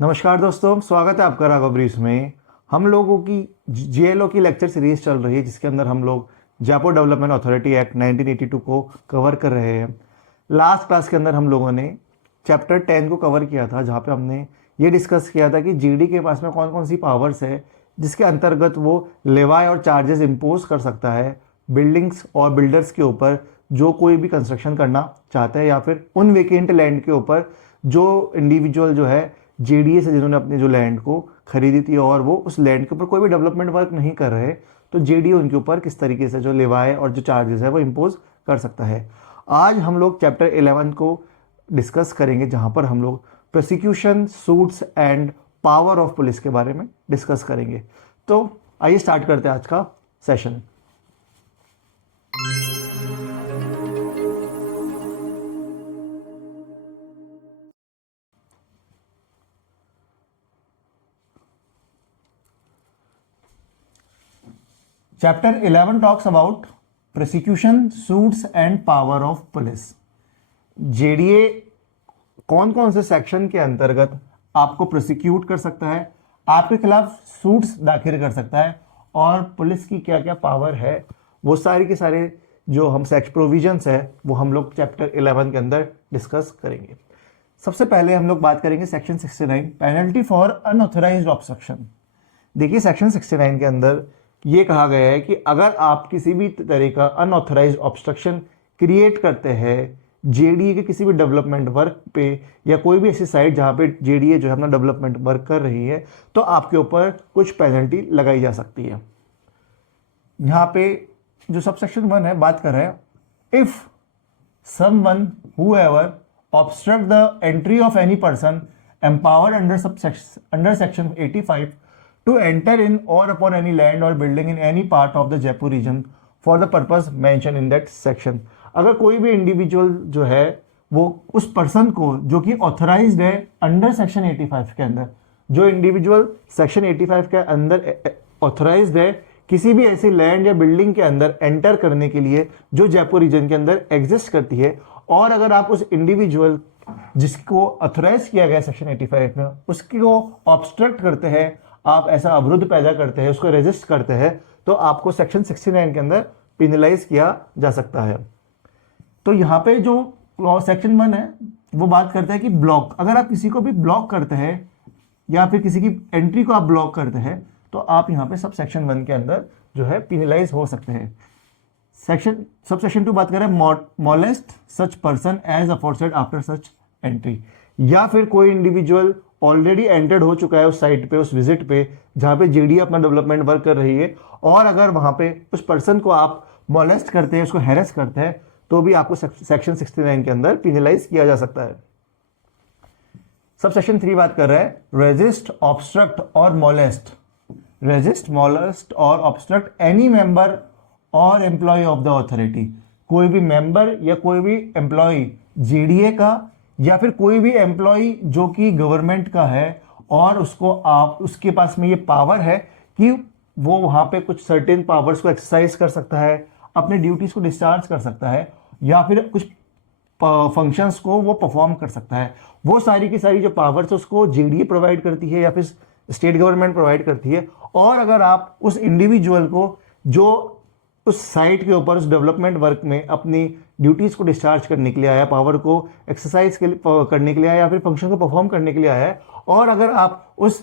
नमस्कार दोस्तों, स्वागत है आपका राघव ब्रीफ में। हम लोगों की जीएलओ की लेक्चर सीरीज चल रही है जिसके अंदर हम लोग जयपुर डेवलपमेंट अथॉरिटी एक्ट 1982 को कवर कर रहे हैं। लास्ट क्लास के अंदर हम लोगों ने चैप्टर 10 को कवर किया था, जहाँ पे हमने ये डिस्कस किया था कि जीडी के पास में कौन कौन सी पावर्स है जिसके अंतर्गत वो लेवाई और चार्जेस इम्पोज कर सकता है बिल्डिंग्स और बिल्डर्स के ऊपर जो कोई भी कंस्ट्रक्शन करना चाहते हैं, या फिर उन वेकेंट लैंड के ऊपर जो इंडिविजुअल जो है जेडीए से जिन्होंने अपनी जो लैंड को खरीदी थी और वो उस लैंड के ऊपर कोई भी डेवलपमेंट वर्क नहीं कर रहे, तो जेडीए उनके ऊपर किस तरीके से जो लेवाए और जो चार्जेस है वो इम्पोज कर सकता है। आज हम लोग चैप्टर 11 को डिस्कस करेंगे, जहां पर हम लोग prosecution, suits and power of police के बारे में डिस्कस करेंगे। तो आइए स्टार्ट करते हैं आज का session. Chapter 11 talks about prosecution, suits and power of police. JDA कौन कौन से सेक्शन के अंतर्गत आपको प्रोसिक्यूट कर सकता है, आपके खिलाफ सूट्स दाखिल कर सकता है, और पुलिस की क्या क्या पावर है, वो सारे के सारे जो हम सेक्शन प्रोविजंस है वो हम लोग चैप्टर 11 के अंदर डिस्कस करेंगे। सबसे पहले हम लोग बात करेंगे section 69, penalty for unauthorised obstruction. देखिए, सेक्शन 69 के अंदर ये कहा गया है कि अगर आप किसी भी तरह का अनऑथराइज्ड ऑब्स्ट्रक्शन क्रिएट करते हैं जेडीए के किसी भी डेवलपमेंट वर्क पे, या कोई भी ऐसी साइट जहां पे जेडीए जो है अपना डेवलपमेंट वर्क कर रही है, तो आपके ऊपर कुछ पेनल्टी लगाई जा सकती है। यहाँ पे जो सबसेक्शन 1 है बात कर रहे हैं, if someone whoever obstruct the entry of any person empowered under section 85 to enter in or upon any land or building in any part of the Jaipur region for the purpose mentioned in that section। अगर कोई भी individual जो है वो उस person को जो कि ऑथराइज्ड है अंडर सेक्शन 85 के अंदर, जो इंडिविजुअल सेक्शन 85 के अंदर ऑथराइज्ड है किसी भी ऐसी लैंड या बिल्डिंग के अंदर एंटर करने के लिए जो जयपुर रीजन के अंदर एग्जिस्ट करती है, और अगर आप उस इंडिविजुअल जिसको ऑथराइज किया गया सेक्शन 85 में उसको ऑब्स्ट्रक्ट करते हैं, आप ऐसा अवरुद्ध पैदा करते हैं, उसको रेजिस्ट करते हैं, तो आपको सेक्शन 69 के अंदर पिनलाइज किया जा सकता है। तो यहाँ पे जो सेक्शन 1 है वो बात करता है कि ब्लॉक, अगर आप किसी को भी ब्लॉक करते हैं या फिर किसी की एंट्री को आप ब्लॉक करते हैं, तो आप यहाँ पे सब सेक्शन 1 के अंदर जो है पिनलाइज हो सकते हैं। सब सेक्शन 2 बात कर रहे हैं molest such person as aforesaid after such entry, या फिर कोई इंडिविजुअल ऑलरेडी एंटर्ड हो चुका है उस साइट पे, उस विजिट पे जहां पे जेडीए अपना डेवलपमेंट वर्क कर रही है, और अगर वहां पे उस पर्सन को आप मॉलेस्ट करते हैं, उसको हैरेस करते हैं, तो भी आपको सेक्शन 69 के अंदर पिनलाइज किया जा सकता है। सब सेक्शन 3 बात कर रहा है रेजिस्ट, ऑब्स्ट्रक्ट और मॉलेस्ट। रेजिस्ट, मॉलेस्ट और ऑब्स्ट्रक्ट एनी मेंबर और एम्प्लॉय ऑफ द अथॉरिटी, कोई भी मेंबर या कोई भी एम्प्लॉय जेडीए का या फिर कोई भी एम्प्लॉय जो कि गवर्नमेंट का है, और उसको आप उसके पास में ये पावर है कि वो वहां पे कुछ सर्टेन पावर्स को एक्सरसाइज कर सकता है, अपने ड्यूटीज को डिस्चार्ज कर सकता है, या फिर कुछ फंक्शंस को वो परफॉर्म कर सकता है। वो सारी की सारी जो पावर्स उसको जेडीए प्रोवाइड करती है या फिर स्टेट गवर्नमेंट प्रोवाइड करती है। और अगर आप उस इंडिविजुअल को जो उस साइट के ऊपर उस डेवलपमेंट वर्क में अपनी ड्यूटीज को डिस्चार्ज करने के लिए आया, पावर को एक्सरसाइज करने के लिए आया, या फिर फंक्शन को परफॉर्म करने के लिए आया है, और अगर आप उस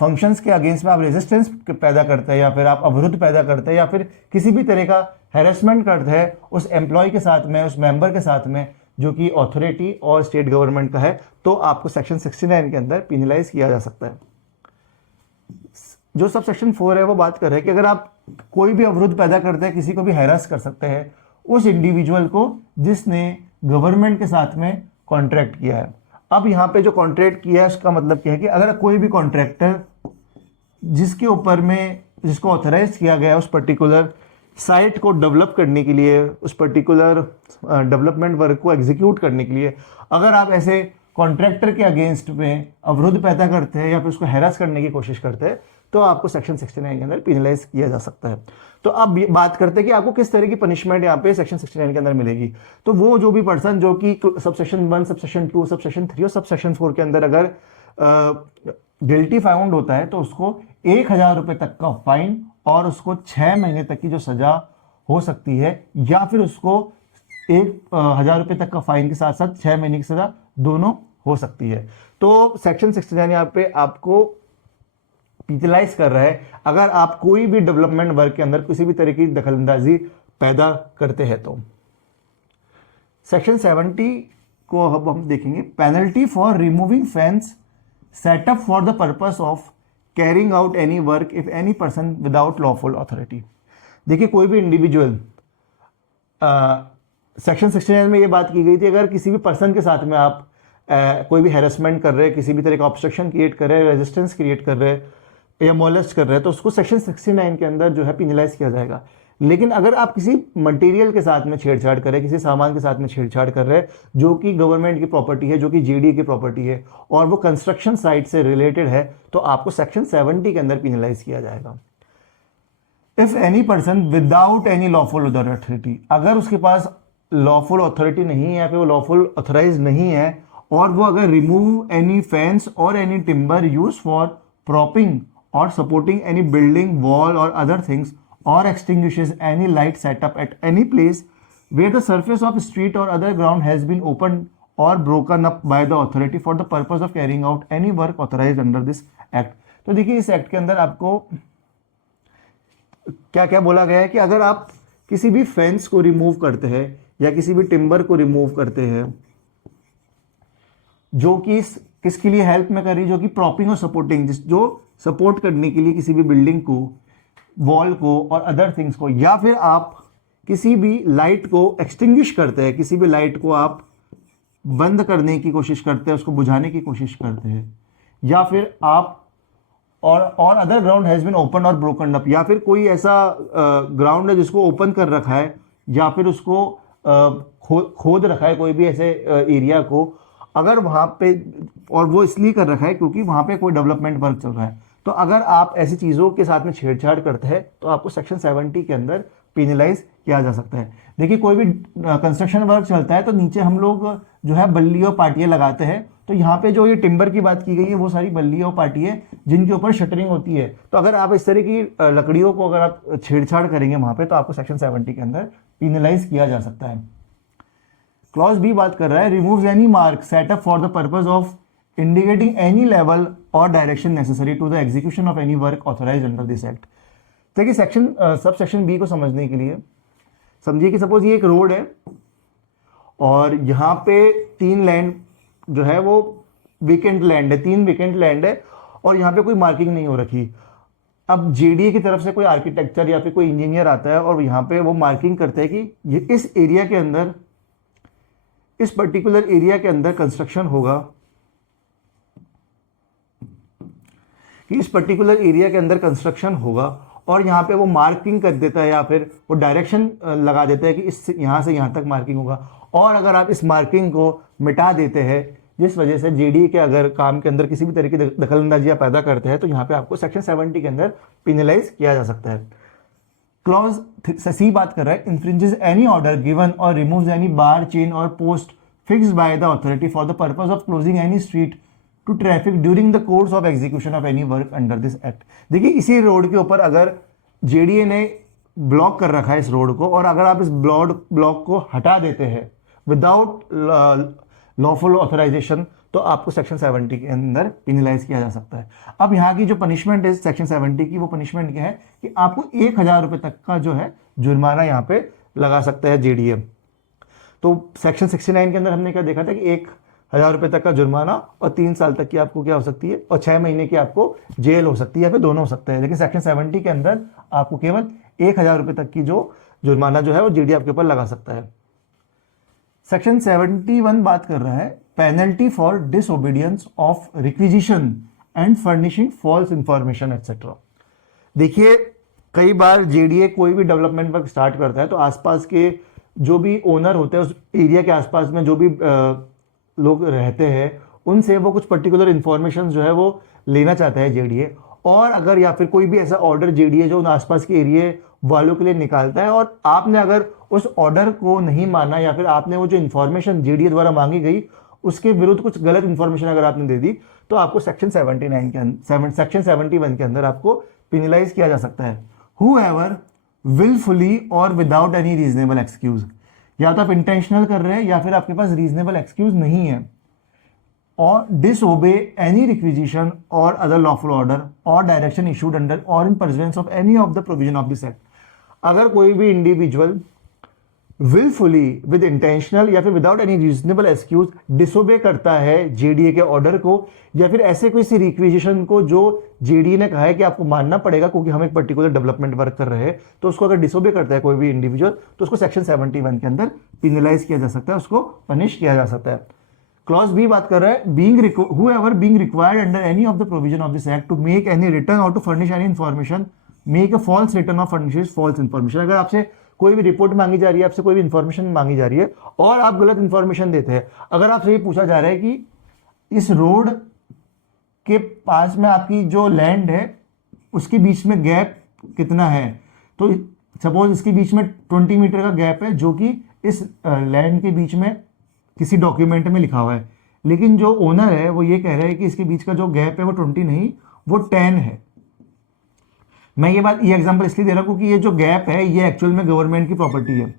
फंक्शंस के अगेंस्ट में आप रेजिस्टेंस पैदा करते हैं, या फिर आप अवरुद्ध पैदा करते हैं, या फिर किसी भी तरह का हैरेसमेंट करते हैं उस एम्प्लॉय के साथ में, उस मेंबर के साथ में जो कि अथॉरिटी और स्टेट गवर्नमेंट का है, तो आपको सेक्शन 69 के अंदर पिनलाइज किया जा सकता है। जो सब सेक्शन 4 है वो बात कर रहे हैं कि अगर आप कोई भी अवरुद्ध पैदा करते हैं, किसी को भी हैरास कर सकते हैं उस इंडिविजुअल को जिसने गवर्नमेंट के साथ में कॉन्ट्रैक्ट किया है। अब यहाँ पे जो कॉन्ट्रैक्ट किया है उसका मतलब क्या है कि अगर कोई भी कॉन्ट्रैक्टर जिसके ऊपर में जिसको ऑथराइज किया गया है उस पर्टिकुलर साइट को डेवलप करने के लिए, उस पर्टिकुलर डेवलपमेंट वर्क को एग्जीक्यूट करने के लिए, अगर आप ऐसे कॉन्ट्रैक्टर के अगेंस्ट में अवरुद्ध पैदा करते हैं या फिर उसको हैरास करने की कोशिश करते हैं, तो आपको सेक्शन 69 के अंदर पिनलाइज किया जा सकता है। तो अब बात करते हैं कि आपको किस तरह की पनिशमेंट यहाँ पे सेक्शन 69 के अंदर मिलेगी। तो वो जो भी पर्सन जो कि सबसेक्शन 1, सबसेक्शन 2, सबसेक्शन 3 और सबसेक्शन 4 के अंदर अगर गिल्टी फाउंड होता है तो उसको 1,000 रुपए तक का फाइन और उसको 6 महीने तक की जो सजा हो सकती है, या फिर उसको 1,000 रुपए तक का फाइन के साथ साथ 6 महीने की सजा दोनों हो सकती है। तो सेक्शन 69 यहाँ पे आपको पिनलाइज कर रहा है अगर आप कोई भी डेवलपमेंट वर्क के अंदर किसी भी तरह की दखलंदाजी पैदा करते हैं। तो सेक्शन 70 को अब हम देखेंगे, penalty for removing fence setup for the purpose of carrying out any work if any person without lawful authority. देखिए कोई भी इंडिविजुअल, सेक्शन 69 में ये बात की गई थी अगर किसी भी पर्सन के साथ में आप कोई भी हैरेसमेंट कर रहे हैं, किसी भी तरह का ऑब्स्ट्रक्शन क्रिएट कर रहे हैं, रेजिस्टेंस क्रिएट कर रहे हैं या मोलेस्ट कर रहे हैं, तो उसको सेक्शन 69 के अंदर जो है पिनलाइज किया जाएगा। लेकिन अगर आप किसी मटेरियल के साथ में छेड़छाड़ कर रहे हैं, किसी सामान के साथ में छेड़छाड़ कर रहे हैं जो कि गवर्नमेंट की प्रॉपर्टी है, जो कि जेडीए की प्रॉपर्टी है और वो कंस्ट्रक्शन साइट से रिलेटेड है, तो आपको सेक्शन 70 के अंदर पिनलाइज किया जाएगा। If any person without any lawful authority, अगर उसके पास लॉफुल अथॉरिटी नहीं है या फिर वो लॉफुल ऑथराइज नहीं है और वो अगर रिमूव एनी फेंस और any timber use for propping और सपोर्टिंग एनी बिल्डिंग, वॉल और other things or extinguishes any light setup at any place where the surface of street or other ground has been opened or broken up by the authority for the purpose of carrying out any work authorized under this act। तो देखिए इस act के अंदर आपको क्या क्या बोला गया है कि अगर आप किसी भी फेंस को रिमूव करते हैं या किसी भी टिम्बर को रिमूव करते हैं जो कि किसके लिए हेल्प में कर रही है, जो कि प्रॉपिंग और सपोर्टिंग, जो सपोर्ट करने के लिए किसी भी बिल्डिंग को, वॉल को और अदर थिंग्स को, या फिर आप किसी भी लाइट को एक्सटिंग्विश करते हैं, किसी भी लाइट को आप बंद करने की कोशिश करते हैं, उसको बुझाने की कोशिश करते हैं, या फिर आप और other ground has been open or broken up, या फिर कोई ऐसा ग्राउंड है जिसको ओपन कर रखा है या फिर उसको खोद रखा है, कोई भी ऐसे एरिया को, अगर वहां पे, और वो इसलिए कर रखा है क्योंकि वहां पे कोई डेवलपमेंट वर्क चल रहा है, तो अगर आप ऐसी चीज़ों के साथ में छेड़छाड़ करते हैं तो आपको सेक्शन 70 के अंदर पिनलाइज किया जा सकता है। देखिए कोई भी कंस्ट्रक्शन वर्क चलता है तो नीचे हम लोग जो है बल्ली और पाटियाँ लगाते हैं, तो यहाँ पे जो ये टिम्बर की बात की गई है वो सारी बल्ली और पाटियाँ जिनके ऊपर शटरिंग होती है, तो अगर आप इस तरह की लकड़ियों को अगर आप छेड़छाड़ करेंगे वहाँ पे तो आपको सेक्शन 70 के अंदर पिनलाइज किया जा सकता है। क्लॉज बी बात कर रहा है, removes any mark setup for the purpose of indicating any level or direction necessary to the execution of any work authorized under this act। देखिए सेक्शन सब सेक्शन बी को समझने के लिए समझिए कि सपोज ये एक रोड है और यहाँ पे 3 लैंड जो है वो वेकेंट लैंड है, 3 वेकेंट लैंड है और यहाँ पे कोई मार्किंग नहीं हो रखी। अब जेडीए की तरफ से कोई आर्किटेक्चर या फिर कोई इंजीनियर आता है और यहाँ पे वो मार्किंग करते हैं कि ये इस एरिया के अंदर, इस पर्टिकुलर एरिया के अंदर कंस्ट्रक्शन होगा, कि इस पर्टिकुलर एरिया के अंदर कंस्ट्रक्शन होगा, और यहाँ पे वो मार्किंग कर देता है या फिर वो डायरेक्शन लगा देता है कि इस यहाँ से यहाँ तक मार्किंग होगा। और अगर आप इस मार्किंग को मिटा देते हैं जिस वजह से जेडीए के अगर काम के अंदर किसी भी तरह की दखलंदाजियाँ पैदा करते हैं तो यहाँ पे आपको सेक्शन 70 के अंदर पिनलाइज किया जा सकता है। क्लॉज सी बात कर रहा है, infringes any order given or removes any bar, chain or post fixed by the authority for the purpose of closing any street to traffic during the course of execution of any work under this act. देखिए इसी road के ऊपर अगर JDA ने block कर रखा है इस रोड को और अगर आप इस ब्लॉक को हटा देते हैं विदाउट लॉफुल ऑथराइजेशन तो आपको सेक्शन 70 के अंदर पिनलाइज किया जा सकता है। अब यहाँ की जो पनिशमेंट है सेक्शन 70 की, वो पनिशमेंट क्या है कि आपको 1,000 रुपये तक का जो है जुर्माना यहाँ पे लगा सकता है जेडीए। तो सेक्शन 69 के अंदर हमने क्या देखा था कि 1,000 रुपये तक का जुर्माना और 3 साल तक की आपको क्या हो सकती है और 6 महीने की आपको जेल हो सकती है या फिर दोनों हो सकते हैं। लेकिन सेक्शन 70 के अंदर आपको केवल 1,000 रुपये तक की जो जुर्माना जो है वो जेडी आपके ऊपर लगा सकता है। सेक्शन 71 बात कर रहा है penalty for disobedience of requisition and furnishing false information etcetera. देखिए कई बार जेडीए कोई भी डेवलपमेंट वर्क स्टार्ट करता है तो आसपास के जो भी ओनर होते हैं उस एरिया के आसपास में जो भी लोग रहते हैं उनसे वो कुछ पर्टिकुलर इंफॉर्मेशन जो है वो लेना चाहता है जेडीए, और अगर या फिर कोई भी ऐसा ऑर्डर जेडीए जो उन आसपास के एरिया वालों के लिए निकालता है और आपने अगर उस ऑर्डर को नहीं माना या फिर आपने वो जो इन्फॉर्मेशन जेडीए द्वारा मांगी गई उसके विरुद्ध कुछ गलत इन्फॉर्मेशन अगर आपने दे दी तो आपको सेक्शन 79 के अंदर सेक्शन 71 के अंदर आपको पिनलाइज किया जा सकता है। Whoever willfully और विदाउट एनी रीजनेबल एक्सक्यूज, या तो आप इंटेंशनल कर रहे हैं या फिर आपके पास रीजनेबल एक्सक्यूज नहीं है, और disobey any requisition or other lawful order or direction issued under or in pursuance of any of the provision of this act। अगर कोई भी इंडिविजुअल willfully with intentional या फिर without any reasonable excuse disobey करता है JDA के order को या फिर ऐसे कोई सी रिक्विजिशन को जो जेडीए ने कहा है कि आपको मानना पड़ेगा क्योंकि हम एक पर्टिकुलर डेवलपमेंट वर्क कर रहे हैं, तो उसको अगर डिसोबे करता है कोई भी इंडिविजुअल तो उसको सेक्शन 71 के अंदर पिनलाइज किया जा सकता है, उसको पनिश किया जा सकता है। क्लॉज बी बात कर रहा है whoever being required under any of the provision of this act to make any return or to furnish any information make a false return or furnishes false information। अगर आपसे कोई भी रिपोर्ट मांगी जा रही है, आपसे कोई भी इंफॉर्मेशन मांगी जा रही है और आप गलत इंफॉर्मेशन देते हैं, अगर आपसे ये पूछा जा रहा है कि इस रोड के पास में आपकी जो लैंड है उसके बीच में गैप कितना है, तो सपोज इसके बीच में 20 मीटर का गैप है जो कि इस लैंड के बीच में किसी डॉक्यूमेंट में लिखा हुआ है, लेकिन जो ओनर है वो ये कह रहा है कि इसके बीच का जो गैप है वो 20 नहीं वो 10 है। मैं ये एग्जांपल इसलिए दे रहा हूँ क्योंकि ये जो गैप है ये एक्चुअल में गवर्नमेंट की प्रॉपर्टी है,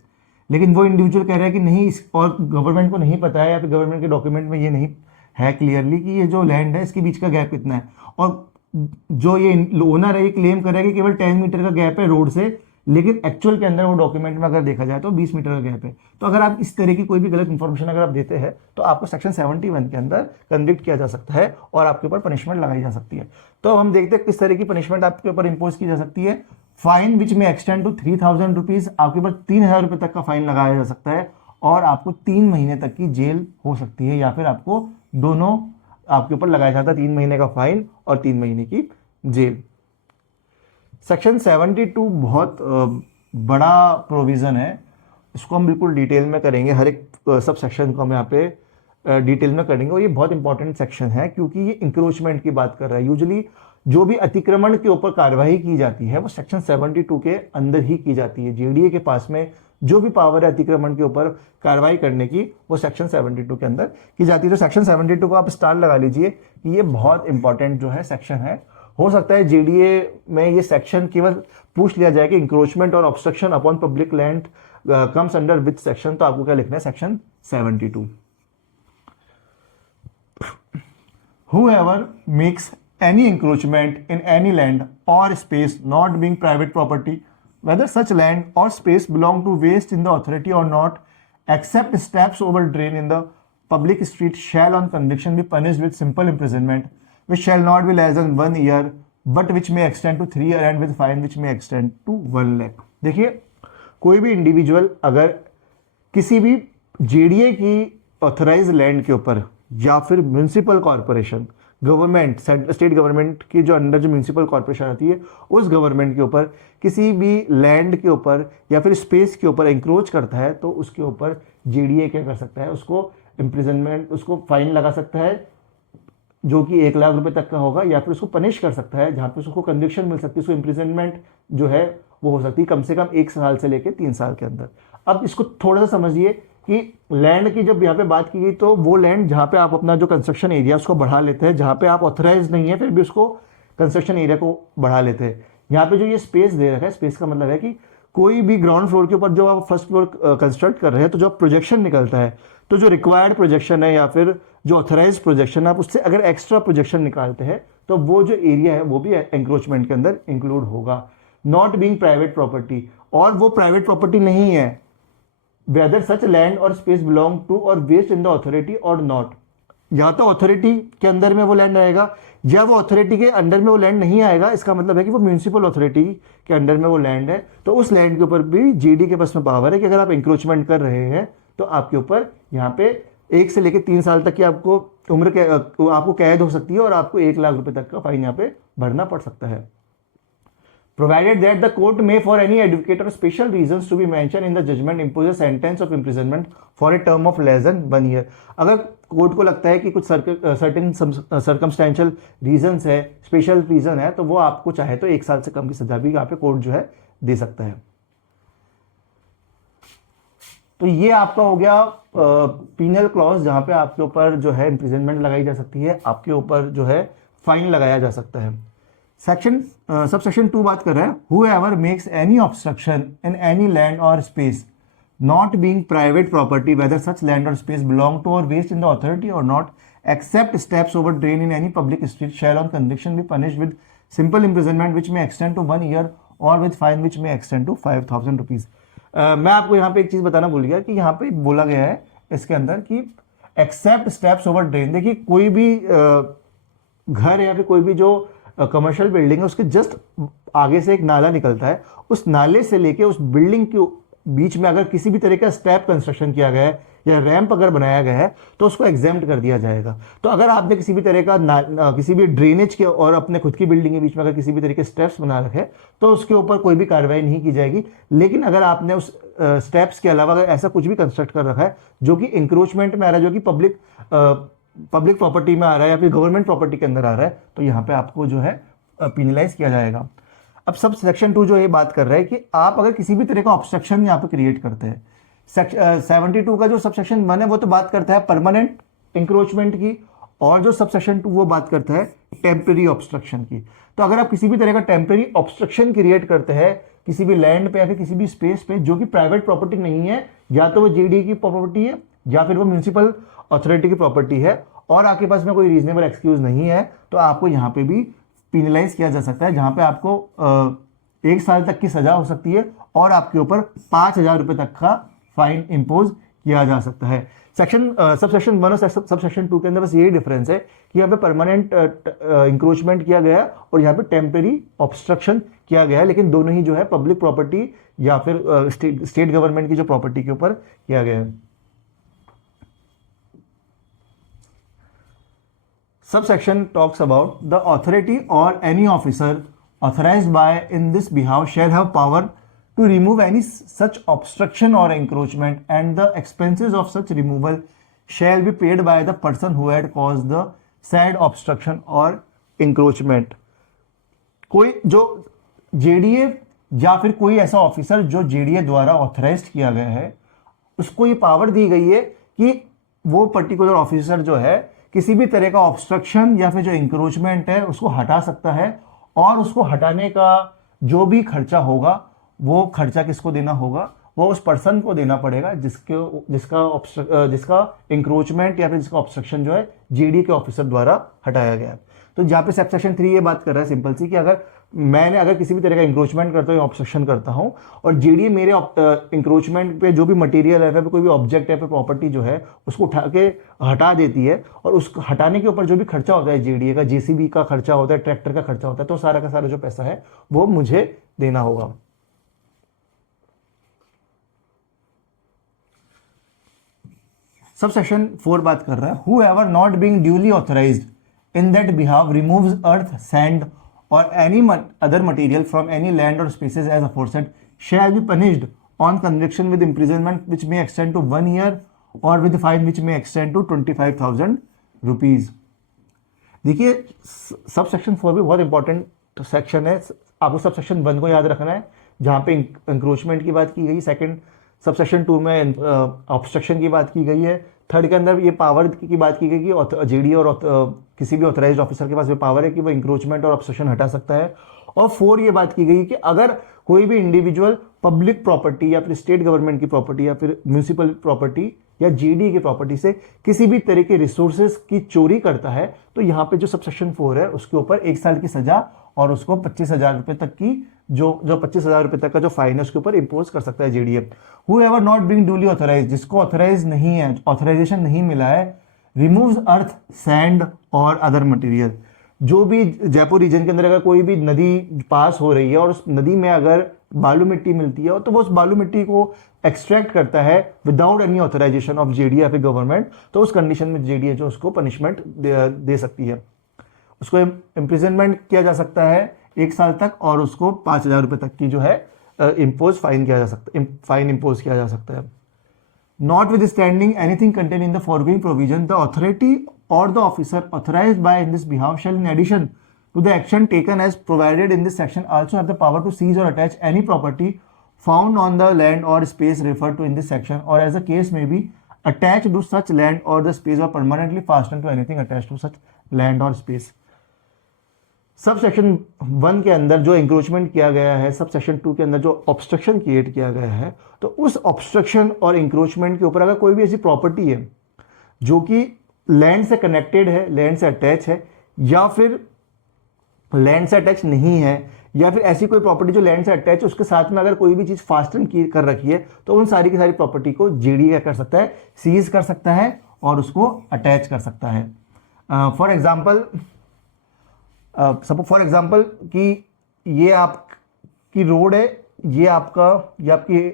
लेकिन वो इंडिविजुअल कह रहा है कि नहीं और गवर्नमेंट को नहीं पता है या फिर गवर्नमेंट के डॉक्यूमेंट में ये नहीं है क्लियरली कि ये जो लैंड है इसके बीच का गैप कितना है, और जो ये ओनर है ये क्लेम कर रहा है कि केवल 10 मीटर का गैप है रोड से, लेकिन एक्चुअल के अंदर वो डॉक्यूमेंट में अगर देखा जाए तो 20 मीटर का गैप है। तो अगर आप इस तरह की कोई भी गलत इंफॉर्मेशन अगर आप देते हैं तो आपको सेक्शन 71 के अंदर कन्विक्ट किया जा सकता है और आपके ऊपर पनिशमेंट लगाई जा सकती है। तो हम देखते हैं किस तरह की पनिशमेंट आपके ऊपर इंपोज की जा सकती है। फाइन विच में एक्सटेंड टू 3000 रुपीज, आपके ऊपर 3000 रुपये तक का फाइन लगाया जा सकता है और आपको 3 महीने तक की जेल हो सकती है, या फिर आपको दोनों आपके ऊपर लगाया जाता है 3 महीने का फाइन और 3 महीने की जेल। सेक्शन 72 बहुत बड़ा प्रोविज़न है, इसको हम बिल्कुल डिटेल में करेंगे, हर एक सब सेक्शन को हम यहाँ पे डिटेल में करेंगे और ये बहुत इंपॉर्टेंट सेक्शन है क्योंकि ये इंक्रोचमेंट की बात कर रहा है। यूजुअली जो भी अतिक्रमण के ऊपर कार्रवाई की जाती है वो सेक्शन 72 के अंदर ही की जाती है। जेडीए के पास में जो भी पावर है अतिक्रमण के ऊपर कार्रवाई करने की वो सेक्शन 72 के अंदर की जाती है। तो सेक्शन 72 को आप स्टार लगा लीजिए कि ये बहुत इंपॉर्टेंट जो है सेक्शन है। हो सकता है जेडीए में ये सेक्शन केवल पूछ लिया जाए कि इंक्रोचमेंट और obstruction upon public land comes under which section, तो आपको क्या लिखना है, section 72। Whoever makes any encroachment in any land or space not being private property, whether such land or space belong to waste in the authority or not, except steps over drain in the public street, shall on conviction be punished with simple imprisonment, which shall not be less than 1 year, but which may extend to 3 years, and with fine which may extend to 1 lakh। देखिए, कोई भी individual अगर किसी भी JDA की authorise land के ऊपर या फिर municipal corporation government state government की जो अंडर जो म्यूनिसिपल कॉरपोरेशन आती है उस गवर्नमेंट के ऊपर किसी भी लैंड के ऊपर या फिर स्पेस के ऊपर इंक्रोच करता है तो उसके ऊपर जेडीए क्या कर सकता है, उसको इम्प्रिजनमेंट, उसको फाइन लगा सकता है जो कि 1 लाख रुपए तक का होगा, या फिर उसको पनिश कर सकता है जहाँ पे उसको कन्विक्शन मिल सकती है, उसको इम्प्रिजनमेंट जो है वो हो सकती है कम से कम 1 साल से लेकर 3 साल के अंदर। अब इसको थोड़ा सा समझिए कि लैंड की जब यहाँ पे बात की गई तो वो लैंड जहाँ पे आप अपना जो कंस्ट्रक्शन एरिया उसको बढ़ा लेते हैं, जहाँ पे आप ऑथराइज नहीं है फिर भी उसको कंस्ट्रक्शन एरिया को बढ़ा लेते हैं। यहाँ पे जो ये स्पेस दे रखा है, स्पेस का मतलब है कि कोई भी ग्राउंड फ्लोर के ऊपर जो आप फर्स्ट फ्लोर कंस्ट्रक्ट कर रहे हैं तो जो प्रोजेक्शन निकलता है तो जो रिक्वायर्ड प्रोजेक्शन है या फिर जो ऑथराइज प्रोजेक्शन है आप उससे अगर एक्स्ट्रा प्रोजेक्शन निकालते हैं तो वो जो एरिया है वो भी एंक्रोचमेंट के अंदर इंक्लूड होगा। नॉट बीइंग प्राइवेट प्रॉपर्टी, और वो प्राइवेट प्रॉपर्टी नहीं है, वेदर सच लैंड और स्पेस बिलोंग टू और वेस्ट इन द अथॉरिटी और नॉट, या तो अथॉरिटी के अंदर में वो लैंड आएगा या वो अथॉरिटी के अंडर में वो लैंड नहीं आएगा। इसका मतलब है कि वो म्यूनिसिपल अथॉरिटी के अंडर में वो लैंड है, तो उस लैंड के ऊपर भी जेडी के पास में पावर है कि अगर आप इंक्रोचमेंट कर रहे हैं तो आपके ऊपर यहाँ पे 1 से लेकर 3 साल तक की आपको उम्र के आपको कैद हो सकती है और आपको 1 लाख रुपए तक का फाइन यहाँ पे भरना पड़ सकता है। provided that the court may for any advocate or special reasons to be mentioned in the judgment impose a sentence of imprisonment for a term of less than 1 year। अगर कोर्ट को लगता है कि कुछ सर्टेन सर्कमस्टेंशियल रीजंस है, special reason है, तो वो आपको चाहे तो 1 साल से कम की सजा भी यहाँ पे कोर्ट जो है दे सकता है। तो ये आपका हो गया पीनल क्लॉज, जहां पे आपके ऊपर जो है इम्प्रिजनमेंट लगाई जा सकती है, आपके ऊपर जो है फाइन लगाया जा सकता है। सेक्शन सबसेक्शन 2 बात कर रहा है, whoever makes any obstruction in any land or space not being private property whether such land or space belong to or based in the authority or not except steps over drain in any public street shall on conviction be punished with simple imprisonment which may extend to 1 year or with fine which may extend to 5,000 rupees। मैं आपको यहाँ पे एक चीज बताना भूल गया कि यहाँ पे बोला गया है इसके अंदर कि एक्सेप्ट स्टेप्स ओवर ड्रेन। देखिए कोई भी घर या फिर कोई भी जो कमर्शियल बिल्डिंग है उसके जस्ट आगे से एक नाला निकलता है, उस नाले से लेके उस बिल्डिंग के बीच में अगर किसी भी तरह का स्टेप कंस्ट्रक्शन किया गया है या रैंप अगर बनाया गया है तो उसको एग्जेम्प्ट कर दिया जाएगा। तो अगर आपने किसी भी तरह का किसी भी ड्रेनेज के और अपने खुद की बिल्डिंग के बीच में अगर किसी भी तरह के स्टेप्स बना रखे तो उसके ऊपर कोई भी कार्रवाई नहीं की जाएगी। लेकिन अगर आपने उस स्टेप्स के अलावा अगर ऐसा कुछ भी कंस्ट्रक्ट कर रखा है जो कि इंक्रोचमेंट में आ रहा है, जो कि पब्लिक प्रॉपर्टी में आ रहा है या फिर गवर्नमेंट प्रॉपर्टी के अंदर आ रहा है, तो यहाँ पे आपको जो है पिनलाइज किया जाएगा। अब सब सेक्शन 2 जो ये बात कर रहा है कि आप अगर किसी भी तरह का ऑब्स्ट्रक्शन यहाँ पे क्रिएट करते हैं, 72 का जो सबसेक्शन 1 है वो तो बात करता है परमानेंट इंक्रोचमेंट की, और जो सबसेक्शन 2 वो बात करता है टेम्पररी ऑब्स्ट्रक्शन की। तो अगर आप किसी भी तरह का टेम्पररी ऑब्स्ट्रक्शन क्रिएट करते हैं किसी भी लैंड पे या फिर किसी भी स्पेस पे जो कि प्राइवेट प्रॉपर्टी नहीं है, या तो वो जीडी की प्रॉपर्टी है या फिर वो म्यूनिसिपल अथॉरिटी की प्रॉपर्टी है, और आपके पास में कोई रीजनेबल एक्सक्यूज नहीं है, तो आपको यहाँ पे भी पिनलाइज किया जा सकता है, जहां पे आपको 1 साल तक की सजा हो सकती है और आपके ऊपर 5,000 रुपए तक का फाइन इंपोज किया जा सकता है। सबसेक्शन 1 और सबसेक्शन 2 के अंदर बस यही डिफरेंस है कि यहाँ पे परमानेंट इंक्रोचमेंट किया गया और यहाँ पे टेम्पररी ऑब्स्ट्रक्शन किया गया है, लेकिन दोनों ही जो है पब्लिक प्रॉपर्टी या फिर स्टेट गवर्नमेंट की जो प्रॉपर्टी के ऊपर किया गया है। Subsection talks about the authority or any officer authorized by in this behalf shall have power to remove any such obstruction or encroachment, and the expenses of such removal shall be paid by the person who had caused the said obstruction or encroachment। कोई जो JDA या फिर कोई ऐसा officer जो JDA द्वारा authorised किया गया है, उसको ये पावर दी गई है कि वो पर्टिकुलर ऑफिसर जो है किसी भी तरह का ऑब्स्ट्रक्शन या फिर जो इंक्रोचमेंट है उसको हटा सकता है, और उसको हटाने का जो भी खर्चा होगा वो खर्चा किसको देना होगा, वो उस पर्सन को देना पड़ेगा जिसका इंक्रोचमेंट या फिर जिसका ऑब्स्ट्रक्शन जो है जेडी के ऑफिसर द्वारा हटाया गया है। तो जहाँ पे सबसेक्शन 3 ये बात कर रहा है सिंपल सी कि अगर किसी भी तरह का इंक्रोचमेंट करता हूँ, ऑब्स्ट्रक्शन करता हूँ, और जेडी मेरे इंक्रोचमेंट पे जो भी मटेरियल है, कोई भी ऑब्जेक्ट है, प्रॉपर्टी जो है उसको उठा के हटा देती है, और उस हटाने के ऊपर जो भी खर्चा होता है जेडीए का, जेसीबी का खर्चा होता है, ट्रैक्टर का खर्चा होता है, तो सारा का सारा जो पैसा है वो मुझे देना होगा। सबसेक्शन 4 बात कर रहा है, whoever not being duly authorized in that behalf removes earth, sand or any other material from any land or spaces as aforesaid shall be punished on conviction with imprisonment which may extend to 1 year or with fine which may extend to 25,000 rupees। देखिए subsection 4 भी बहुत important section है, आपको subsection 1 को याद रखना है जहां पे इंक्रोचमेंट की बात की गई, सेकंड सबसेक्शन 2 में ऑब्स्ट्रक्शन की बात की गई है, थर्ड के अंदर ये पावर की बात की गई कि जेडी और किसी भी ऑथराइज्ड ऑफिसर के पास ये पावर है कि वो इंक्रोचमेंट और ऑब्स्ट्रक्शन हटा सकता है, और 4 ये बात की गई कि अगर कोई भी इंडिविजुअल पब्लिक प्रॉपर्टी या फिर स्टेट गवर्नमेंट की प्रॉपर्टी या फिर म्यूनिसिपल प्रॉपर्टी या जेडी की प्रॉपर्टी से किसी भी तरह के रिसोर्सेज की चोरी करता है, तो यहाँ पे जो सबसेक्शन 4 है उसके ऊपर 1 साल की सजा और उसको 25,000 रुपए तक की जो 25,000 रुपए तक का जो फाइन है उसके ऊपर इंपोज कर सकता है JDA. Whoever not being duly authorized, जिसको ऑथराइज नहीं है, ऑथराइजेशन नहीं मिला है, रिमूव्स अर्थ, सैंड और अदर मटेरियल। जो भी जयपुर रीजन के अंदर अगर कोई भी नदी पास हो रही है और उस नदी में अगर बालू मिट्टी मिलती है तो वो उस बालू मिट्टी को एक्सट्रैक्ट करता है without any authorisation of JDA या फिर गवर्नमेंट, तो उस कंडीशन में जेडीए जो उसको पनिशमेंट दे सकती है, उसको इम्प्रिजनमेंट किया जा सकता है 1 साल तक, और उसको 5,000 रुपये तक की जो है फाइन इम्पोज किया जा सकता है। Notwithstanding anything contained in the foregoing provision, the authority or the officer authorized by in this behalf shall, in addition to the action taken as provided in this section, also have the power to seize or attach any property found on the land or space referred to in this section, or as the case may be, attached to such land or the space, or permanently fastened to anything attached to such land or space. सब section 1 के अंदर जो encroachment किया गया है, सब section 2 के अंदर जो ऑब्स्ट्रक्शन क्रिएट किया गया है, तो उस ऑब्स्ट्रक्शन और इंक्रोचमेंट के ऊपर अगर कोई भी ऐसी प्रॉपर्टी है जो कि लैंड से कनेक्टेड है, लैंड से अटैच है, या फिर लैंड से अटैच नहीं है, या फिर ऐसी कोई प्रॉपर्टी जो लैंड से अटैच है उसके साथ में अगर कोई भी चीज फास्टन कर रखी है, तो उन सारी की सारी प्रॉपर्टी को जेडी क्या कर सकता है, सीज कर सकता है और उसको अटैच कर सकता है। फॉर एग्जाम्पल कि ये आपकी रोड है, ये आपकी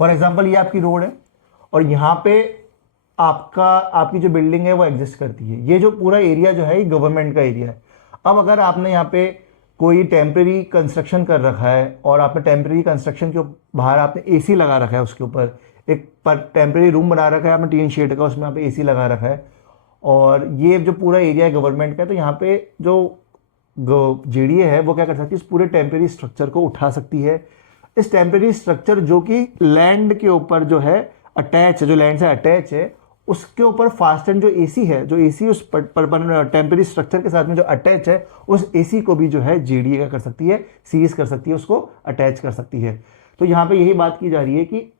फॉर एग्जाम्पल ये आपकी रोड है और यहां पे आपकी जो बिल्डिंग है वो एग्जिस्ट करती है। ये जो पूरा एरिया जो है ये गवर्नमेंट का एरिया है। अब अगर आपने यहाँ पे कोई टेम्परेरी कंस्ट्रक्शन कर रखा है और आपने टेम्परेरी कंस्ट्रक्शन के बाहर आपने एसी लगा रखा है, उसके ऊपर एक टेम्परेरी रूम बना रखा है आपने टीन शेड का, उसमें यहाँ पे एसी लगा रखा है, और ये जो पूरा एरिया है गवर्नमेंट का है, तो यहाँ पे जो जेडीए है वो क्या कर सकती है, इस पूरे टेम्परेरी स्ट्रक्चर को उठा सकती है। इस टेम्परेरी स्ट्रक्चर जो कि लैंड के ऊपर जो है अटैच है, जो लैंड से अटैच है, उसके ऊपर फास्टन जो एसी है, जो एसी उस टेम्परेरी स्ट्रक्चर के साथ में जो अटैच है, उस एसी को भी जो है जेडीए क्या कर सकती है, सीज कर सकती है, उसको अटैच कर सकती है। तो यहाँ पे यही बात की जा रही है कि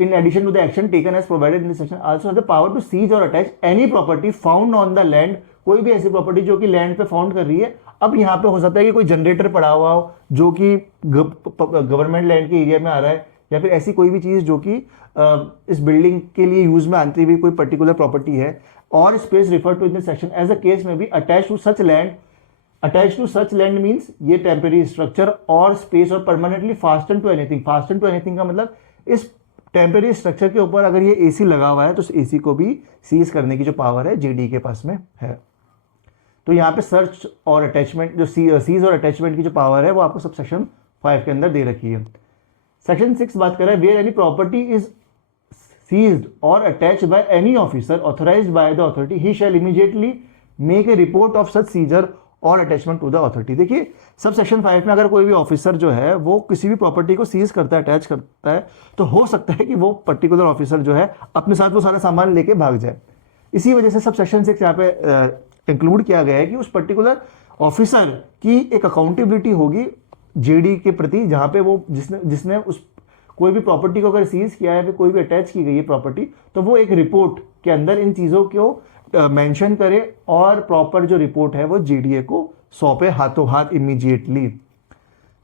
in addition to the action taken as provided in this section, also has the power to seize or attach any property found on the land, कोई भी ऐसी प्रॉपर्टी जो कि लैंड पे फाउंड कर रही है। अब यहाँ पे हो सकता है कि कोई जनरेटर पड़ा हुआ हो जो कि गवर्नमेंट लैंड के एरिया में आ रहा है, या फिर ऐसी कोई भी चीज जो कि इस बिल्डिंग के लिए यूज में आती हुई कोई पर्टिकुलर प्रॉपर्टी है, और space refer to in this section as a case में भी attach to such land. Attach to such land means ये temporary structure or space or permanently fasten to anything. Fasten to anything का मतलब इस temporary structure के ऊपर अगर ये एसी लगा हुआ है तो उस एसी को भी सीज करने की जो पावर है जेडी के पास में है। तो यहाँ पे सर्च और अटैचमेंट, जो सीज और अटैचमेंट की जो पावर है वो आपको सब सेक्शन 5 के अंदर दे रखी है। सेक्शन 6 बात कर रहा है where any property is seized or attached by any officer authorised by the authority, he shall immediately make a report of such seizure or attachment to the authority. देखिए सब सेक्शन 5 में अगर कोई भी officer जो है वो किसी भी प्रॉपर्टी को सीज करता है, अटैच करता है, तो हो सकता है कि वो पर्टिकुलर ऑफिसर जो है अपने साथ वो सारा सामान लेके भाग जाए। इसी वजह से सब सेक्शन 6 यहाँ पे इंक्लूड किया गया है कि उस पर्टिकुलर ऑफिसर की एक अकाउंटेबिलिटी होगी जेडी के प्रति, जहां पे वो जिसने उस कोई भी प्रॉपर्टी को अगर सीज किया है, फिर कोई भी अटैच की गई है प्रॉपर्टी, तो वो एक रिपोर्ट के अंदर इन चीजों को मेंशन करे और प्रॉपर जो रिपोर्ट है वो जेडीए को सौंपे हाथों हाथ immediately.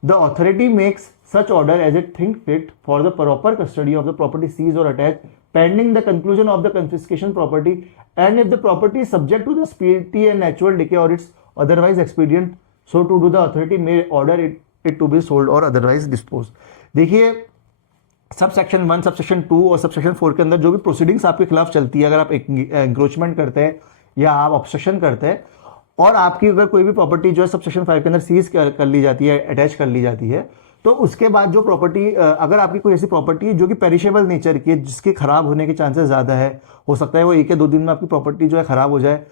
The authority makes such order as it think fit for the proper custody of the property seize or attach pending the conclusion of the confiscation property, and if the property is subject to the speedy and natural decay or it's otherwise expedient so to do the authority may order it to be sold or otherwise dispose. देखिए sub section 1, सब section 2 और sub section 4 के अंदर जो भी proceedings आपके खिलाफ चलती है, अगर आप एंक्रोचमेंट करते हैं या आप ऑब्स्ट्रक्शन करते हैं और आपकी अगर कोई भी प्रॉपर्टी जो है सब सेक्शन 5 के अंदर सीज कर ली जाती है, अटैच कर ली जाती है, तो उसके बाद जो प्रॉपर्टी अगर आपकी कोई ऐसी प्रॉपर्टी है जो कि पेरिशेबल नेचर की है, जिसके खराब होने के चांसेस ज़्यादा है, हो सकता है वो 1 या 2 दिन में आपकी प्रॉपर्टी जो है खराब हो जाए,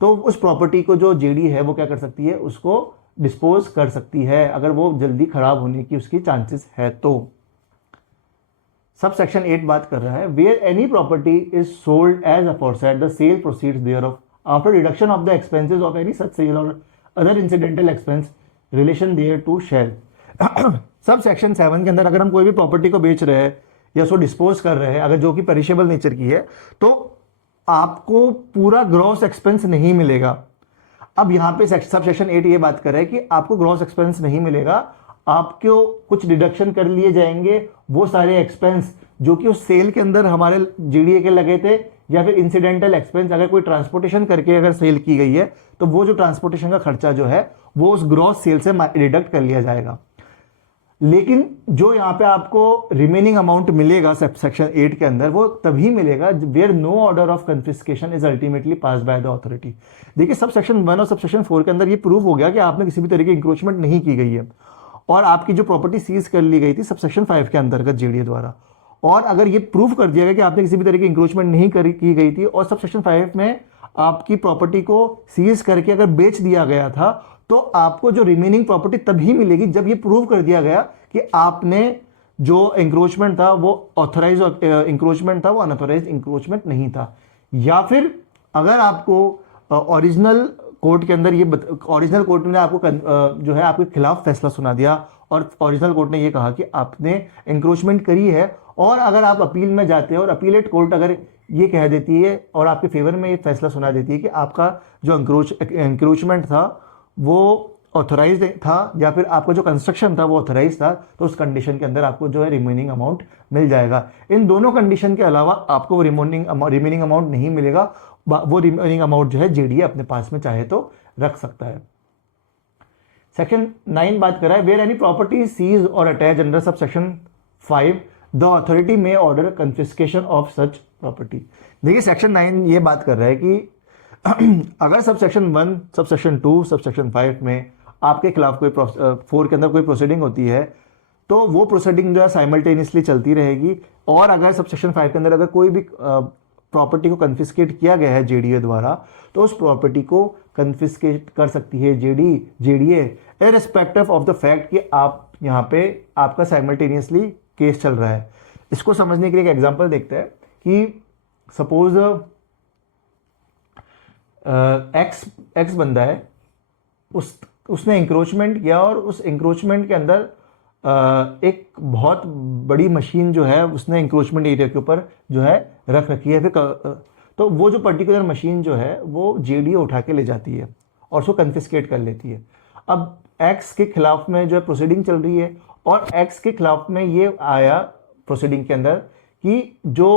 तो उस प्रॉपर्टी को जो जेडी है वो क्या कर सकती है, उसको डिस्पोज कर सकती है अगर वो जल्दी खराब होने की उसकी चांसेस है। तो सब सेक्शन 8 बात कर रहा है where any property is sold as aforesaid the sale proceeds thereof after deduction of the expenses of any such sale or other incidental expense relation there to shall. Sub section 7 के अंदर अगर हम कोई भी प्रॉपर्टी को बेच रहे हैं या उसको डिस्पोज कर रहे हैं, अगर जो कि पेरिशेबल नेचर की है, तो आपको पूरा ग्रॉस एक्सपेंस नहीं मिलेगा। अब यहाँ पे सब सेक्शन 8 ये बात कर रहा है कि आपको ग्रॉस एक्सपेंस नहीं मिलेगा, आपको कुछ डिडक्शन कर लिए जाएंगे, वो सारे एक्सपेंस जो कि उस सेल के अंदर हमारे जेडीए के लगे थे, या फिर इंसिडेंटल एक्सपेंस अगर कोई ट्रांसपोर्टेशन करके अगर सेल की गई है तो वो जो ट्रांसपोर्टेशन का खर्चा जो है वो उस ग्रॉस सेल से डिडक्ट कर लिया जाएगा। लेकिन जो यहाँ पे आपको रिमेनिंग अमाउंट मिलेगा सेक्शन 8 के अंदर, वो तभी मिलेगा where no order of confiscation is ultimately pass by the authority. देखिए sub section 1 or sub section 4 के अंदर ये प्रूव हो गया कि आपने किसी भी तरह की इंक्रोचमेंट नहीं की गई है और आपकी जो प्रॉपर्टी सीज कर ली गई थी सब सेक्शन 5 के अंतर्गत जेडीए द्वारा। और अगर ये प्रूव कर दिया गया कि आपने किसी भी तरह की इंक्रोचमेंट नहीं की गई थी और सब सेक्शन 5 में आपकी प्रॉपर्टी को सीज करके अगर बेच दिया गया था, तो आपको जो रिमेनिंग प्रॉपर्टी तभी मिलेगी जब ये प्रूव कर दिया गया कि आपने जो इंक्रोचमेंट था वो ऑथराइज इंक्रोचमेंट था, वो अनऑथराइज इंक्रोचमेंट नहीं था। या फिर अगर आपको ओरिजिनल कोर्ट के अंदर ये ओरिजिनल कोर्ट ने आपको जो है आपके खिलाफ फैसला सुना दिया और ओरिजिनल कोर्ट ने ये कहा कि आपने इंक्रोचमेंट करी है, और अगर आप अपील में जाते हैं और अपीलेट कोर्ट अगर ये कह देती है और आपके फेवर में ये फैसला सुना देती है कि आपका जो इंक्रोचमेंट था वो ऑथराइज था या फिर आपका जो कंस्ट्रक्शन था वो ऑथराइज था, तो उस कंडीशन के अंदर आपको जो है रिमेनिंग अमाउंट मिल जाएगा। इन दोनों कंडीशन के अलावा आपको वो रिमेनिंग अमाउंट नहीं मिलेगा। वो रिमेनिंग अमाउंट जो है जेडीए अपने पास में चाहे तो रख सकता है। सेक्शन 9 बात कर रहा है where any property seize or attach under sub section 5 the authority may order confiscation of such property. देखिए सेक्शन 9 ये बात कर रहा है कि अगर सब सेक्शन 1, सब सेक्शन 2, सब सेक्शन 5 में आपके खिलाफ कोई 4 के अंदर कोई प्रोसीडिंग होती है, तो वो प्रोसीडिंग जो है साइमल्टेनियसली चलती रहेगी। और अगर सब सेक्शन 5 के अंदर अगर कोई भी प्रॉपर्टी को कन्फिस्केट किया गया है जेडीए द्वारा, तो उस प्रॉपर्टी को कन्फिस्केट कर सकती है JDA irrespective of the fact कि आप यहाँ पे आपका साइमल्टेनियसली केस चल रहा है। इसको समझने के लिए एक एग्जांपल देखते हैं कि सपोज एक्स बंदा है, उसने इंक्रोचमेंट किया और उस इंक्रोचमेंट के अंदर एक बहुत बड़ी मशीन जो है उसने इंक्रोचमेंट एरिया के ऊपर जो है रख रखी है। फिर तो वो जो पर्टिकुलर मशीन जो है वो जेडीए उठा के ले जाती है और उसको कन्फिस्केट कर लेती है। अब एक्स के खिलाफ में जो है प्रोसीडिंग चल रही है और एक्स के खिलाफ में ये आया प्रोसीडिंग के अंदर कि जो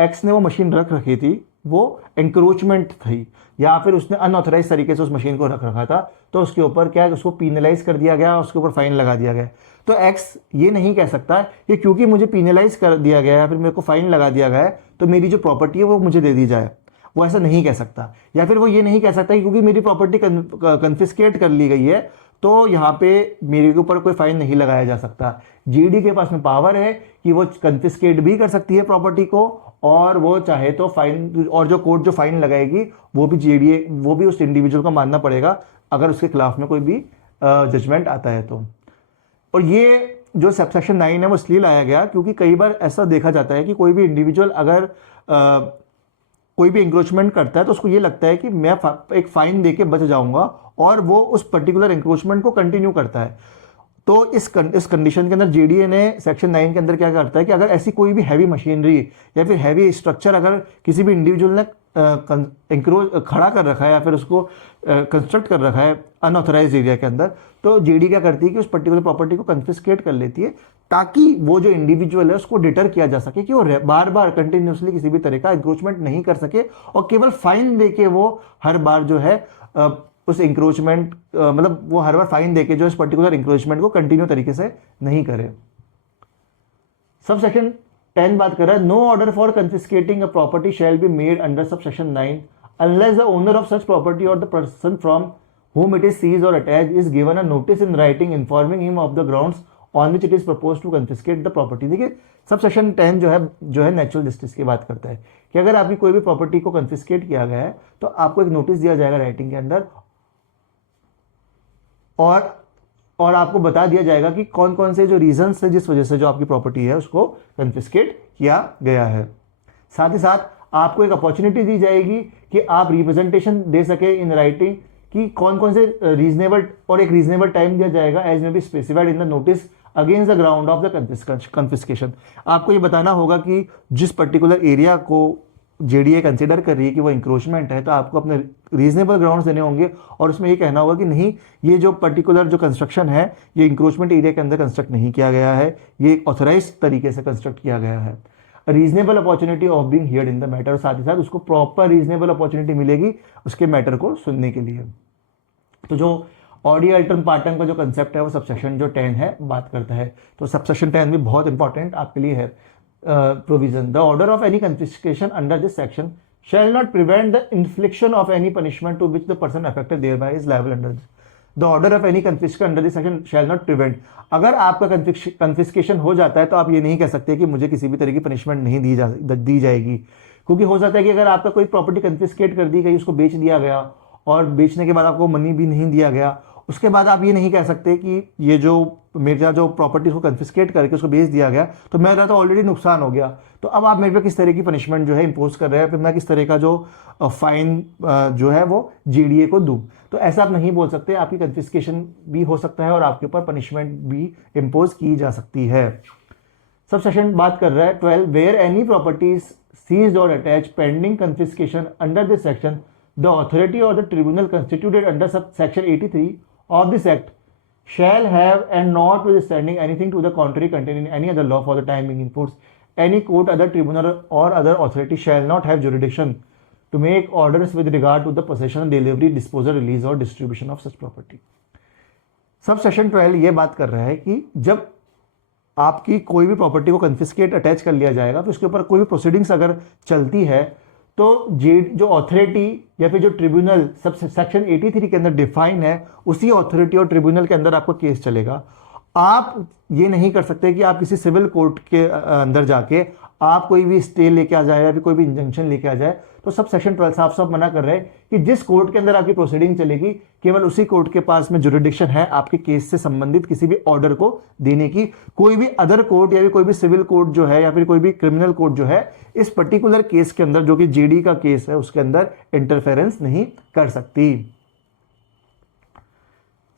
एक्स ने वो मशीन रख रखी थी वो इंक्रोचमेंट थी या फिर उसने अनऑथराइज तरीके से उस मशीन को रख रखा था, तो उसके ऊपर क्या है, उसको पीनलाइज कर दिया गया, उसके ऊपर फाइन लगा दिया गया। तो एक्स ये नहीं कह सकता कि क्योंकि मुझे पीनलाइज कर दिया गया है फिर मेरे को फाइन लगा दिया गया है तो मेरी जो प्रॉपर्टी है वो मुझे दे दी जाए, वो ऐसा नहीं कह सकता। या फिर वो ये नहीं कह सकता कि क्योंकि मेरी प्रॉपर्टी कन्फिस्केट कर ली गई है तो यहाँ पे मेरे के ऊपर कोई फाइन नहीं लगाया जा सकता। जीडी के पास में पावर है कि वो कन्फिस्केट भी कर सकती है प्रॉपर्टी को, और वो चाहे तो फाइन, और जो कोर्ट जो फाइन लगाएगी वो भी जेडीए, वो भी उस इंडिविजुअल को मानना पड़ेगा अगर उसके खिलाफ में कोई भी जजमेंट आता है तो। और ये जो सेक्शन 9 है वो इसलिए लाया गया क्योंकि कई बार ऐसा देखा जाता है कि कोई भी इंडिविजुअल अगर कोई भी इंक्रोचमेंट करता है तो उसको ये लगता है कि मैं एक फाइन देके बच जाऊंगा, और वो उस पर्टिकुलर इंक्रोचमेंट को कंटिन्यू करता है। तो इस कंडीशन के अंदर जेडीए ने सेक्शन 9 के अंदर क्या करता है कि अगर ऐसी कोई भी हैवी मशीनरी या फिर हैवी स्ट्रक्चर अगर किसी भी इंडिविजुअल ने खड़ा कर रखा है या फिर उसको कंस्ट्रक्ट कर रखा है अनऑथराइज एरिया के अंदर, तो जेडी क्या करती है कि उस पर्टिकुलर प्रॉपर्टी को कन्फिस्केट कर लेती है ताकि वो जो इंडिविजुअल है उसको डिटर किया जा सके कि वो बार बार कंटिन्यूसली किसी भी तरह का इंक्रोचमेंट नहीं कर सके, और केवल फाइन देके वो हर बार जो है उस इंक्रोचमेंट मतलब वो हर बार फाइन देके जो इस पर्टिकुलर इंक्रोचमेंट को कंटिन्यू तरीके से नहीं करे। सब सेक्शन 10 बात कर रहा है no order for confiscating a property shall be made under sub section 9 unless the owner of such property or the person from whom it is seized or attached is given a notice in writing informing him of the grounds on which it is proposed to confiscate the property। देखिए sub section 10 जो है natural justice की बात करता है कि अगर आपकी कोई भी प्रॉपर्टी को कन्फिस्केट किया गया है तो आपको एक नोटिस दिया जाएगा राइटिंग के अंदर, और आपको बता दिया जाएगा कि कौन कौन से जो रीजंस है जिस वजह से जो आपकी प्रॉपर्टी है उसको कन्फिस्केट किया गया है। साथ ही साथ आपको एक अपॉर्चुनिटी दी जाएगी कि आप रिप्रेजेंटेशन दे सके इन राइटिंग कि कौन कौन से रीजनेबल, और एक रीजनेबल टाइम दिया जाएगा as may be specified in the notice against the ground of the confiscation. आपको ये बताना होगा कि जिस पर्टिकुलर एरिया को जेडीए कंसिडर कर रही है कि वो इंक्रोचमेंट है, तो आपको अपने रीजनेबल ग्राउंड्स देने होंगे और उसमें ये कहना होगा कि नहीं, ये जो पर्टिकुलर जो कंस्ट्रक्शन है ये इंक्रोचमेंट एरिया के अंदर कंस्ट्रक्ट नहीं किया गया है, ये ऑथराइज तरीके से कंस्ट्रक्ट किया गया है। Reasonable opportunity of being heard in the matter, और साथ ही साथ उसको प्रॉपर रीजनेबल अपॉर्चुनिटी मिलेगी उसके मैटर को सुनने के लिए। तो जो ऑडी अल्टरम पार्टम का जो कंसेप्ट है वो सबसेक्शन जो 10 है बात करता है। तो सबसेक्शन 10 भी बहुत इंपॉर्टेंट आपके लिए है provision. The order of any confiscation under this section shall not prevent the infliction of any punishment to which the person affected thereby is liable under this. The order of any confiscation under this section shall not prevent. अगर आपका confiscation हो जाता है तो आप ये नहीं कह सकते कि मुझे किसी भी तरह की पनिशमेंट नहीं दी जाएगी, क्योंकि हो सकता है कि अगर आपका कोई प्रॉपर्टी कन्फिस्केट कर दी गई, उसको बेच दिया गया और बेचने के बाद आपको मनी भी नहीं दिया गया, उसके बाद आप ये नहीं कह सकते कि ये जो मेरा जो प्रॉपर्टी को कन्फिस्केट करके उसको बेच दिया गया तो मेरा तो ऑलरेडी नुकसान हो गया, तो अब आप मेरे पे किस तरह की पनिशमेंट जो है इंपोज कर रहे हैं, फिर मैं किस तरह का जो फाइन जो है वो जीडीए को दूं। तो ऐसा आप नहीं बोल सकते, आपकी कन्फिस्केशन भी हो सकता है और आपके ऊपर पनिशमेंट भी इंपोज की जा सकती है। सब सेक्शन बात कर रहा है 12, where any properties seized or attach pending confiscation under this section the authority or the tribunal constituted under sub section 83 of this act shall have and notwithstanding anything to the contrary contained in any other law for the time being in force, any court, other tribunal or other authority shall not have jurisdiction to make orders with regard to the possession, delivery, disposal, release or distribution of such property. Sub section 12 ये बात कर रहा है कि जब आपकी कोई भी प्रॉपर्टी को कन्फिस्केट अटैच कर लिया जाएगा तो उसके ऊपर कोई भी प्रोसीडिंग्स अगर चलती है तो जो अथॉरिटी या फिर जो ट्रिब्यूनल सब सेक्शन 83 के अंदर डिफाइन है, उसी अथॉरिटी और ट्रिब्यूनल के अंदर आपका केस चलेगा। आप ये नहीं कर सकते कि आप किसी सिविल कोर्ट के अंदर जाके आप कोई भी स्टे लेके आ जाए या फिर कोई भी इंजंक्शन लेके आ जाए। तो सब सेक्शन 12 साफ साफ मना कर रहे हैं कि जिस कोर्ट के अंदर आपकी प्रोसीडिंग चलेगी केवल उसी कोर्ट के पास में जुरिडिक्शन है आपके केस से संबंधित किसी भी ऑर्डर को देने की। कोई भी अदर कोर्ट या फिर कोई भी सिविल कोर्ट जो है या फिर कोई भी क्रिमिनल कोर्ट जो है इस पर्टिकुलर केस के अंदर, जो कि जेडी का केस है, उसके अंदर इंटरफेरेंस नहीं कर सकती।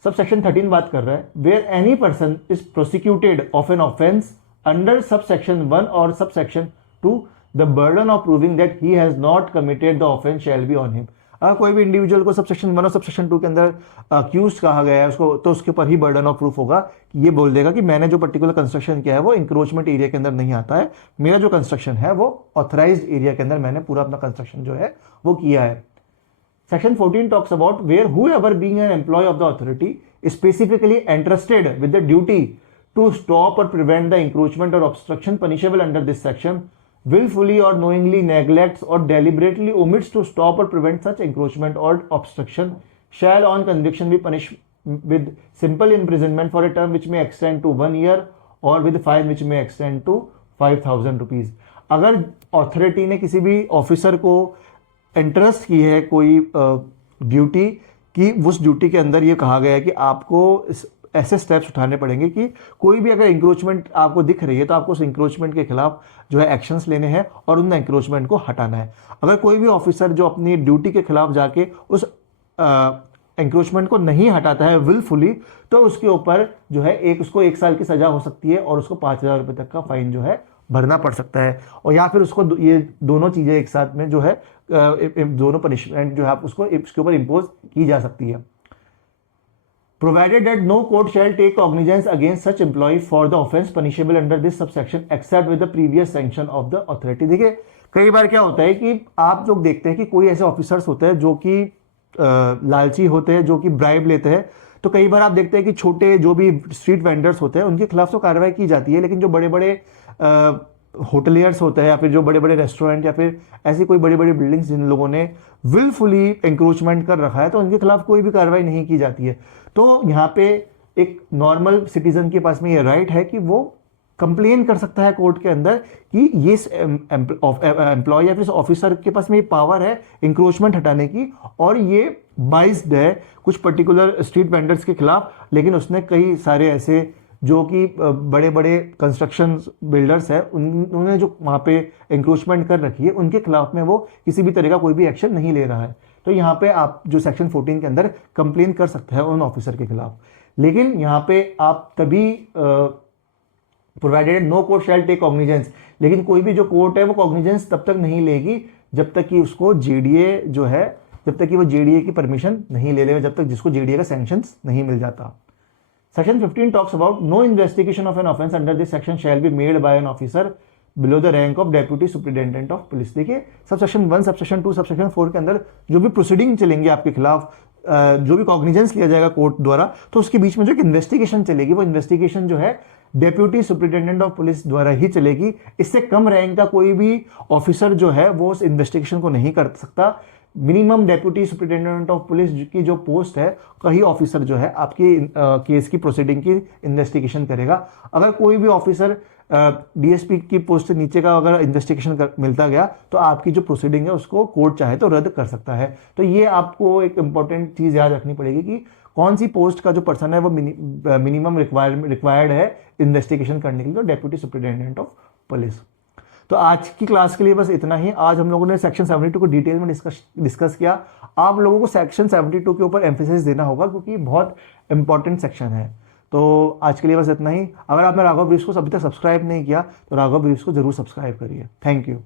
सब सेक्शन 13 बात कर रहा है where any person is prosecuted of an offence under sub section 1 or sub section 2 the burden of proving that he has not committed the offence shall be on him. अगर कोई भी individual को सब section 1 or sub section 2 के अंदर accused कहा गया है उसको, तो उसके ऊपर ही बर्डन ऑफ प्रूफ होगा। ये बोल देगा कि मैंने जो पर्टिकुलर कंस्ट्रक्शन किया है वो इंक्रोचमेंट एरिया के अंदर नहीं आता है, मेरा जो कंस्ट्रक्शन है वो ऑथराइज्ड एरिया के अंदर मैंने पूरा अपना कंस्ट्रक्शन जो है वो किया है। Section 14 talks about where whoever being an employee of the authority is specifically entrusted with the duty to stop or prevent the encroachment or obstruction punishable under this section willfully or knowingly neglects or deliberately omits to stop or prevent such encroachment or obstruction shall on conviction be punished with simple imprisonment for a term which may extend to 1 year or with fine which may extend to 5,000 rupees। अगर authority ने किसी भी officer को interest की है कोई duty की, उस ड्यूटी के अंदर ये कहा गया है कि आपको ऐसे स्टेप्स उठाने पड़ेंगे कि कोई भी अगर इंक्रोचमेंट आपको दिख रही है तो आपको उस इंक्रोचमेंट के खिलाफ जो है एक्शंस लेने हैं और उन इंक्रोचमेंट को हटाना है। अगर कोई भी ऑफिसर जो अपनी ड्यूटी के खिलाफ जाके उस इंक्रोचमेंट को नहीं हटाता है विलफुली, तो उसके ऊपर जो है उसको 1 साल की सजा हो सकती है और उसको 5,000 रुपये तक का फाइन जो है भरना पड़ सकता है। और या फिर उसको ये दोनों चीज़ें एक साथ में जो है दोनों पनिशमेंट जो है आप उसको इसके ऊपर इंपोज की जा सकती है। Provided that no court shall take cognizance against such employ for the offence punishable under this subsection except with the previous sanction of the authority. देखिए कई बार क्या होता है कि आप लोग देखते हैं कि कोई ऐसे ऑफिसर्स होते हैं जो कि लालची होते हैं, जो कि ब्राइब लेते हैं। तो कई बार आप देखते हैं कि छोटे जो भी स्ट्रीट वेंडर्स होते हैं उनके खिलाफ तो कार्रवाई की जाती है, लेकिन जो बड़े बड़े होटलियर्स होते हैं या फिर जो बड़े बड़े रेस्टोरेंट या फिर ऐसी कोई बड़ी बड़ी बिल्डिंग्स जिन लोगों ने विलफुली इंक्रोचमेंट कर रखा है तो उनके खिलाफ कोई भी कार्रवाई नहीं की जाती है। तो यहाँ पे एक नॉर्मल सिटीजन के पास में ये राइट है कि वो कंप्लेन कर सकता है कोर्ट के अंदर कि ये एम्प्लॉय या फिर ऑफिसर के पास में ये पावर है इंक्रोचमेंट हटाने की और ये बाइस्ड है कुछ पर्टिकुलर स्ट्रीट वेंडर्स के खिलाफ, लेकिन उसने कई सारे ऐसे जो कि बड़े बड़े कंस्ट्रक्शन बिल्डर्स हैं उन्होंने जो वहाँ पे इंक्रोचमेंट कर रखी है उनके खिलाफ में वो किसी भी तरह का कोई भी एक्शन नहीं ले रहा है। तो यहाँ पे आप जो सेक्शन 14 के अंदर कंप्लेन कर सकते हैं उन ऑफिसर के खिलाफ, लेकिन यहाँ पे आप तभी provided no court shall take cognizance, लेकिन कोई भी जो कोर्ट है वो कॉग्निजेंस तब तक नहीं लेगी जब तक कि उसको जेडीए जो है, जब तक कि वो जेडीए की परमिशन नहीं ले लेगा, जब तक जिसको जेडीए का सैंक्शंस नहीं मिल जाता। Section 15 talks about no investigation of an offense under this section shall be made by an officer below the rank of deputy superintendent of police। देखिए सब सेक्शन 1, सब सेक्शन 2, सब सेक्शन 4 के अंदर जो भी proceeding चलेंगे आपके खिलाफ जो भी कॉग्निजेंस लिया जाएगा कोर्ट द्वारा, तो उसके बीच में जो एक इन्वेस्टिगेशन चलेगी, वो इन्वेस्टिगेशन जो है डेप्यूटी सुपरिटेंडेंट ऑफ पुलिस द्वारा ही चलेगी। इससे कम रैंक का कोई भी ऑफिसर जो है वो उस इन्वेस्टिगेशन को नहीं कर सकता। Minimum deputy superintendent of police की जो पोस्ट है, कहीं ऑफिसर जो है आपकी केस की प्रोसीडिंग की इन्वेस्टिगेशन करेगा। अगर कोई भी ऑफिसर डीएसपी की पोस्ट से नीचे का अगर इन्वेस्टिगेशन मिलता गया, तो आपकी जो प्रोसीडिंग है उसको कोर्ट चाहे तो रद्द कर सकता है। तो ये आपको एक इंपॉर्टेंट चीज याद रखनी पड़ेगी कि कौन सी पोस्ट का जो पर्सन है वो मिनिमम रिक्वायर्ड है इन्वेस्टिगेशन करने के लिए, डेप्यूटी सुपरिटेंडेंट ऑफ पुलिस। तो आज की क्लास के लिए बस इतना ही। आज हम लोगों ने सेक्शन 72 को डिटेल में डिस्कस किया। आप लोगों को सेक्शन 72 के ऊपर एम्फेसिस देना होगा, क्योंकि बहुत इंपॉर्टेंट सेक्शन है। तो आज के लिए बस इतना ही। अगर आपने राघव ब्रीफ्स को अभी तक सब्सक्राइब नहीं किया, तो राघव ब्रीफ्स को जरूर सब्सक्राइब करिए। Thank you.